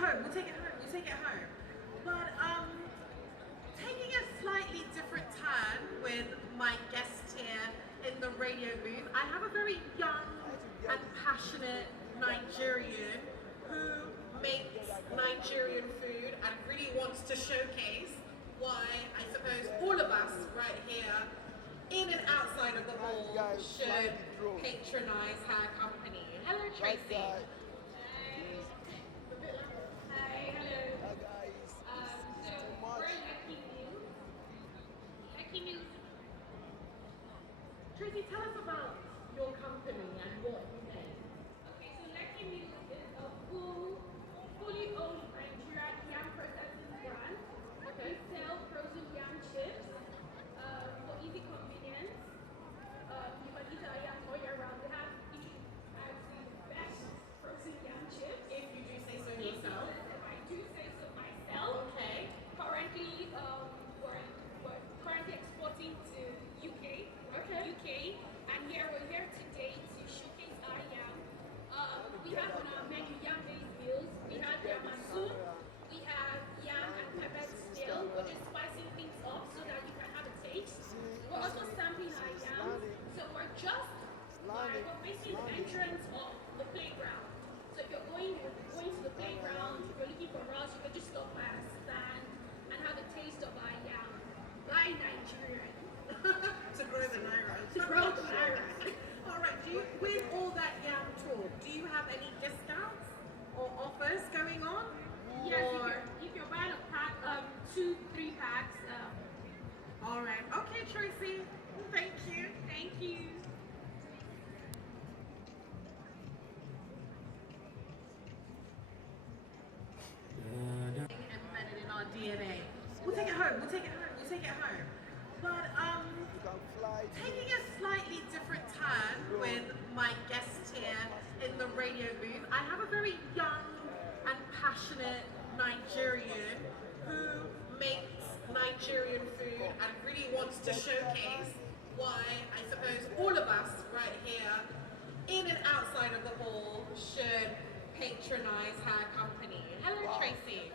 home. We'll take it home. We'll take it home. But taking a slightly different turn with my guest here in the radio booth, I have a very young and passionate Nigerian who makes Nigerian food and really wants to showcase why I suppose all of us right here in and outside of the hall should patronize her company. Hello, Tracy. Hi. Hi, hello. Hi guys. So Too we're much. Lucky Meals. Lucky Meals. Tracy, tell us about your company and what you make. Okay, so Lucky Meals is a fully owned Nigerian yam processing brand. Okay. We sell frozen yam chips for easy convenience. You can eat our yam all year round. We have the best frozen yam chips. If you do say so yourself. If I do say so myself. Okay. Currently, we're currently exporting to UK. Okay. UK, and we're here today to showcase our yam. We have on our menu yam-based meals. We have yam and soup. We have yam and pepper still. We're just spicing things up so that you can have a taste. We're also sampling our yam. So we're facing the entrance of the playground. So if you're going to the playground, if you're looking for us, you can just stop by our stand and have a taste of our yam. Buy Nigerian. To grow the naira. To grow the naira. All right. With all that yam talk, do you have any discounts or offers going on? Yes, Or- if you're buying a pack, 2-3 packs. All right. Okay, Tracy. Thank you. Thank you. Embedded in our DNA. We'll take it home. We'll take it home. We'll take it home. But You can fly. taking a slightly different turn with my guest here in the radio booth, I have a very young and passionate Nigerian who makes Nigerian food and really wants to showcase why I suppose all of us right here in and outside of the hall should patronize her company. Hello, Tracy.